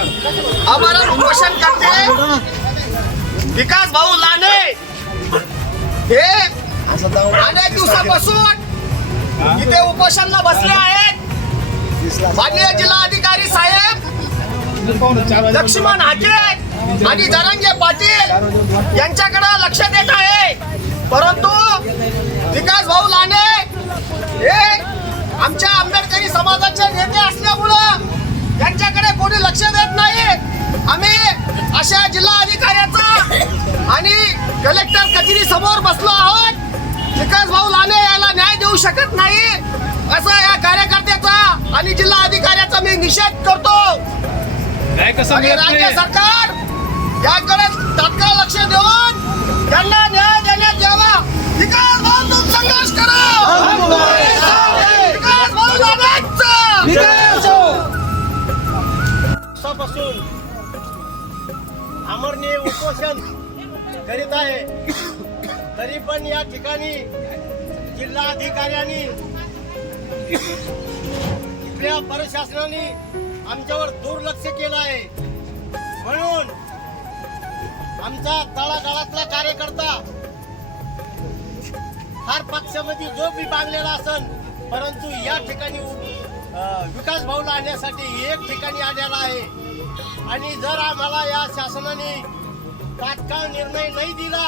आम्हाला उपोषण करते. विकास भाऊ लाने. हे अनेक दिवसापासून इथे उपोषणला बसले आहेत. माननीय जिल्हा अधिकारी साहेब लक्ष्मण हाके आणि जरंगे पाटील यांच्याकडे लक्ष देत आहे. परंतु विकास भाऊ लाने हे आमच्या आंबेडकरी समाजाचे नेते कलेक्टर कचेरी समोर बसलो आहोत. विकास भाऊ लाने याला न्याय देऊ शकत नाही. असा या कार्यकर्त्याचा आणि जिल्हा अधिकाऱ्याचा मी निषेध करतो. आणि राज्य सरकार याकडे तात्काळ लक्ष देऊन त्यांना न्याय देण्यात यावा. विकास भाऊ तुम संघर्ष करा. विकास भाऊ लानेचा उपोषण करीत आहे. तरी पण या ठिकाणी जिल्हा अधिकाऱ्यांनी इथल्या प्रशासनाने आमच्यावर दुर्लक्ष केलं आहे. म्हणून आमचा तळागाळातला कार्यकर्ता फार पक्षामध्ये जो बी बांधलेला असन परंतु या ठिकाणी विकास भाऊला आणण्यासाठी एक ठिकाणी आलेला आहे. आणि जर आम्हाला या शासनाने तात्काळ निर्णय नाही दिला.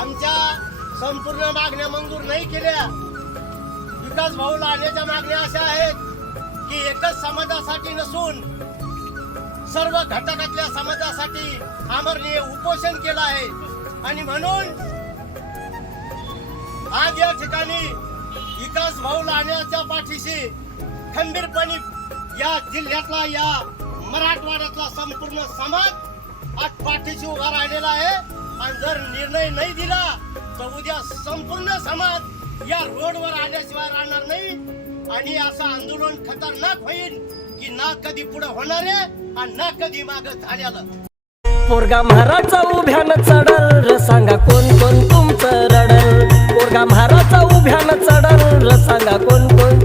आमच्या संपूर्ण मागण्या मंजूर नाही केल्या. विकास भाऊ आणण्याच्या मागण्या अशा आहेत की एकच समाजासाठी नसून सर्व घटकातल्या समाजासाठी आमरने उपोषण केलं आहे. आणि म्हणून आज या ठिकाणी विकास भाऊ लाण्याच्या पाठीशी खंबीरपणे या जिल्ह्यातला या मराठवाड्यातला संपूर्ण समाज आज पाठीशी उभा राहिलेला आहे. आणि जर निर्णय नाही दिला तर उद्या संपूर्ण समाज या रोडवर आल्याशिवाय राहणार नाही. आणि असं आंदोलन खतरनाक होईल की ना कधी पुढे होणार आहे आणि ना कधी माग झाल्याला पोरगा महाराजा उभ्यानं चढल सांगा कोण कोण तुमचं रडल. पोरगा महाराजा उभ्यानं चढल सांगा कोण कोण